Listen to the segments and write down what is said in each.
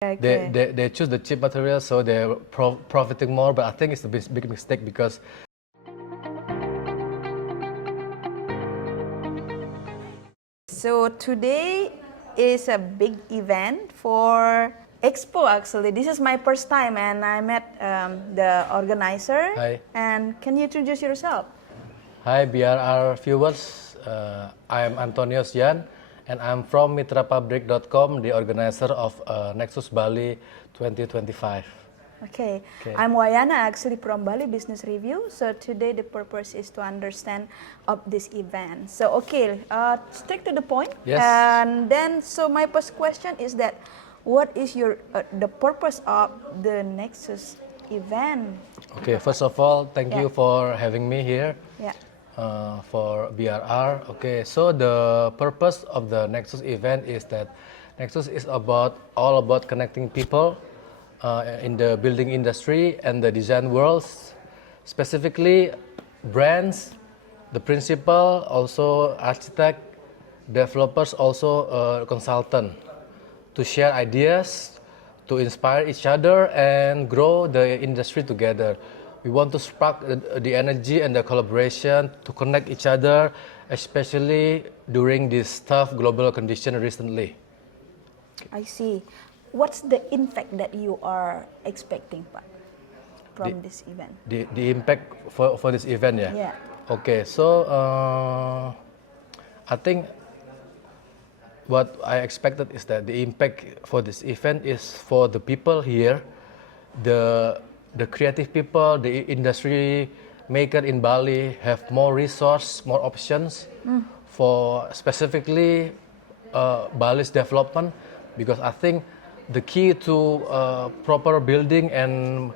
Okay. They choose the cheap materials, so they're profiting more. But I think it's a big mistake because So today is a big event for Expo actually. This is my first time and I met the organizer. Hi. And can you introduce yourself? Hi BRR viewers, I'm Antonio Sian and I'm from mitrapabrik.com, the organizer of Nexus Bali 2025. Okay. Okay. I'm Wayana actually from Bali Business Review. So today the purpose is to understand of this event. So okay, stick to the point. Yes. And then so my first question is that what is your the purpose of the Nexus event? Okay, first of all, thank Yeah. you for having me here. Yeah. For BRR. Okay, so the purpose of the Nexus event is that Nexus is all about connecting people in the building industry and the design worlds, specifically brands, the principal, also architect, developers, also consultant, to share ideas, to inspire each other and grow the industry together. We want to spark the energy and the collaboration to connect each other, especially during this tough global condition recently. I see. What's the impact that you are expecting, Pak, from this event? The impact for this event, yeah? Yeah. Okay, so I think what I expected is that the impact for this event is for the people here, the creative people, the industry maker in Bali have more resource, more options for specifically Bali's development, because I think the key to proper building and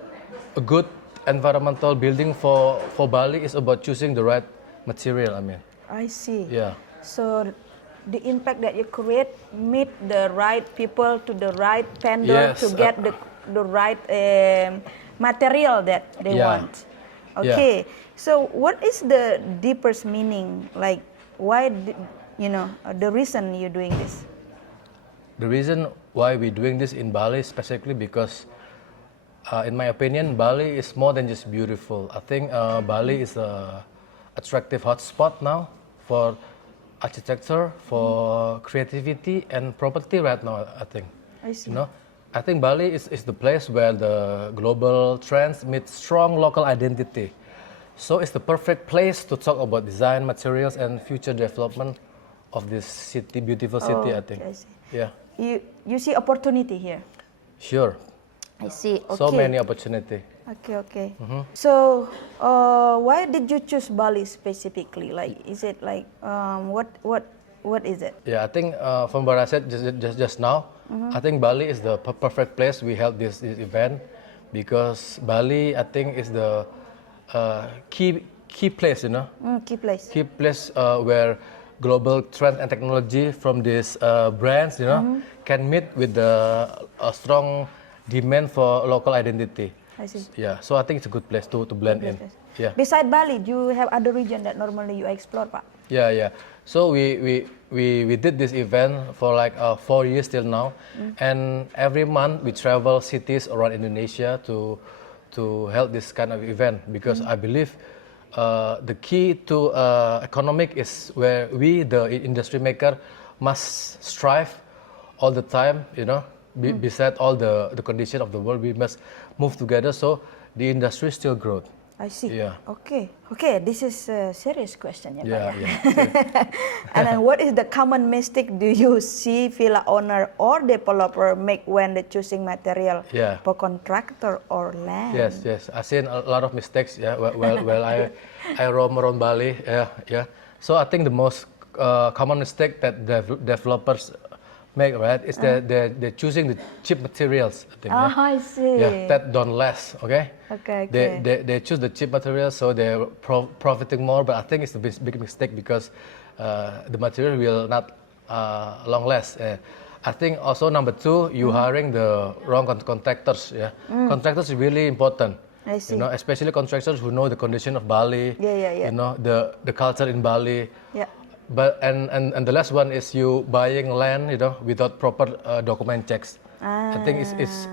a good environmental building for Bali is about choosing the right material. I mean, I see. yeah. So the impact that you create meet the right people to the right vendor Yes, to get the right material that they Yeah. want. Okay. So what is the deepest meaning? Like why the reason you're doing this? The reason why we're doing this in Bali specifically because, in my opinion, Bali is more than just beautiful. I think Bali is a attractive hotspot now for architecture, for creativity and property right now, I think. I see. You know, I think Bali is the place where the global trends meet strong local identity. So it's the perfect place to talk about design, materials, and future development of this city, beautiful city, I think. I see. Yeah, You see opportunity here. sure. I see. Okay. So many opportunity. Okay. So, why did you choose Bali specifically? Like, is it like what is it? Yeah, I think from what I said just now, I think Bali is the perfect place we held this event, because Bali, I think, is the key place, Key place. key place where global trend and technology from these brands, can meet with the strong demand for local identity. I see. Yeah, so I think it's a good place to blend in. Yeah. Beside Bali, do you have other region that normally you explore, Pak? Yeah. So we did this event for like 4 years till now, and every month we travel cities around Indonesia to help this kind of event, because I believe the key to economic is where we, the industry maker, must strive all the time. Beside all the condition of the world, we must move together so the industry still grows. I see. Yeah. Okay. This is a serious question, ya, Pak. Yeah, ya? yeah. And then, what is the common mistake do you see villa owner or developer make when they choosing material Yeah. for contractor or land? Yes. I've seen a lot of mistakes. Yeah, well, I roam around Bali. Yeah. So I think the most common mistake that developers make, right, is that they're choosing the cheap materials. I think. Yeah? I see. Yeah, that don't last. Okay. Okay. They choose the cheap materials, so they're profiting more. But I think it's a big mistake, because the material will not long last. I think also number two, you hiring the wrong contractors. Yeah, contractors is really important. I see. Especially contractors who know the condition of Bali. Yeah. The culture in Bali. Yeah. But and the last one is you buying land, without proper document checks. I think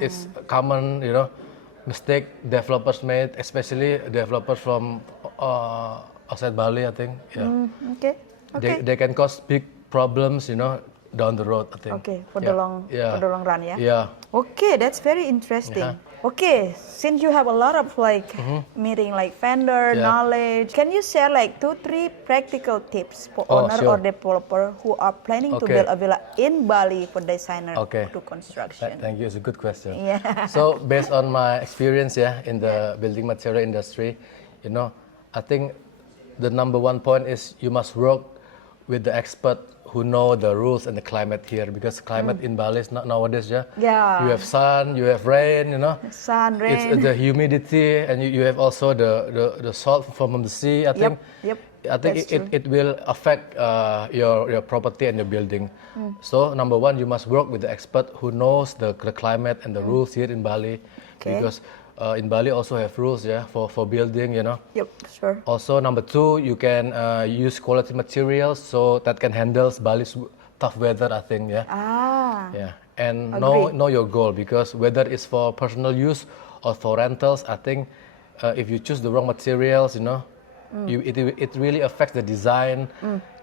it's common, you know, mistake developers made, especially developers from outside Bali. I think, yeah, Okay. Okay. they can cause big problems, you know, down the road. I think. Okay, for Yeah. the long Yeah. for the long run, yeah. Yeah. Okay, that's very interesting. Yeah. Okay, since you have a lot of like meeting like vendor Yeah. knowledge, can you share like 2-3 practical tips for Oh, owner sure. or developer who are planning to Okay. build a villa in Bali for designer Okay. to construction? Thank you. It's a good question. Yeah. So based on my experience, yeah, in the building material industry, you know, I think the number one point is you must work with the expert who know the rules and the climate here, because climate in Bali is not nowadays, yeah. Yeah. You have sun, you have rain, you know. Sun, It's rain. the humidity, and you have also the salt from the sea. I think. Yep. I think That's true. it will affect your property and your building. So number one, you must work with the expert who knows the climate and the rules here in Bali, Okay. because in Bali also have rules, yeah, for building, you know. Yep, sure. Also number two, you can use quality materials so that can handle Bali's tough weather. I think, yeah. Ah. Yeah, and Agree. know your goal, because whether it's for personal use or for rentals, I think if you choose the wrong materials, you know, it really affects the design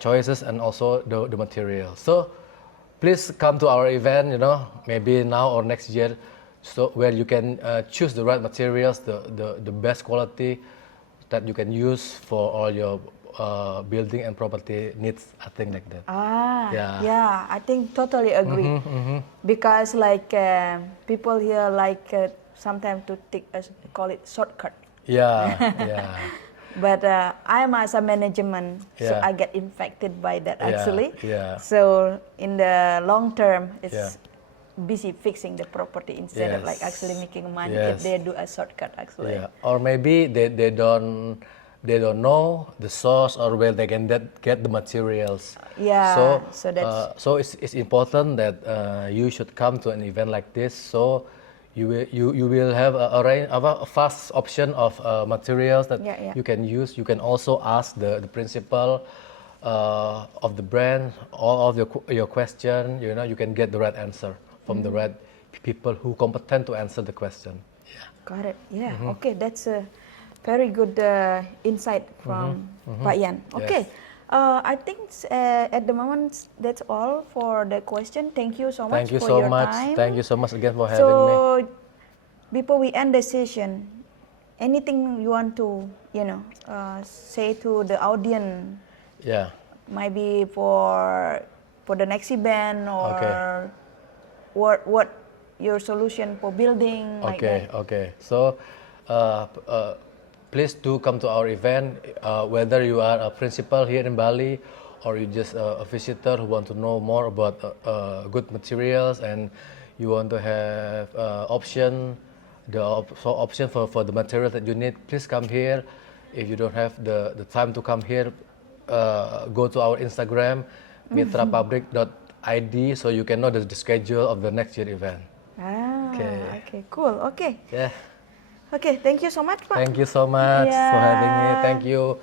choices and also the material. So please come to our event, you know, maybe now or next year, so where you can choose the right materials, the best quality that you can use for all your building and property needs. I think like that. Ah, Yeah. yeah, I think totally agree. Because like people here like sometimes to take call it shortcut. Yeah, yeah. But I'm as a management, so Yeah. I get infected by that Yeah, actually. yeah. So in the long term, it's Yeah. busy fixing the property instead of like Yes. actually making money Yes. if they do a shortcut actually. Yeah, or maybe they don't know the source or where they can get the materials. Yeah, so that's- so it's important that you should come to an event like this, so you will have a fast option of materials that Yeah, yeah. you can use. You can also ask the principal of the brand all of your question. You know, you can get the right answer from the right people who competent to answer the question. Yeah. Got it. Yeah. Okay, that's a very good insight from Pak Yan. Okay. I think at the moment that's all for the question. Thank you so much Thank you for so your much. time. Thank you so much again for having me. So before we end the session, anything you want to say to the audience, Yeah. maybe for the next event or Okay. what your solution for building like Okay. that? Okay. So, please do come to our event. Whether you are a principal here in Bali or you just a visitor who want to know more about good materials and you want to have option for the material that you need, please come here. If you don't have the time to come here, go to our Instagram, mitrapabrik.id, so you can know the schedule of the next year event. Ah, Okay. okay, cool. Okay. Yeah. Okay, thank you so much, Pak. Thank you so much for having me. Yeah. Thank you.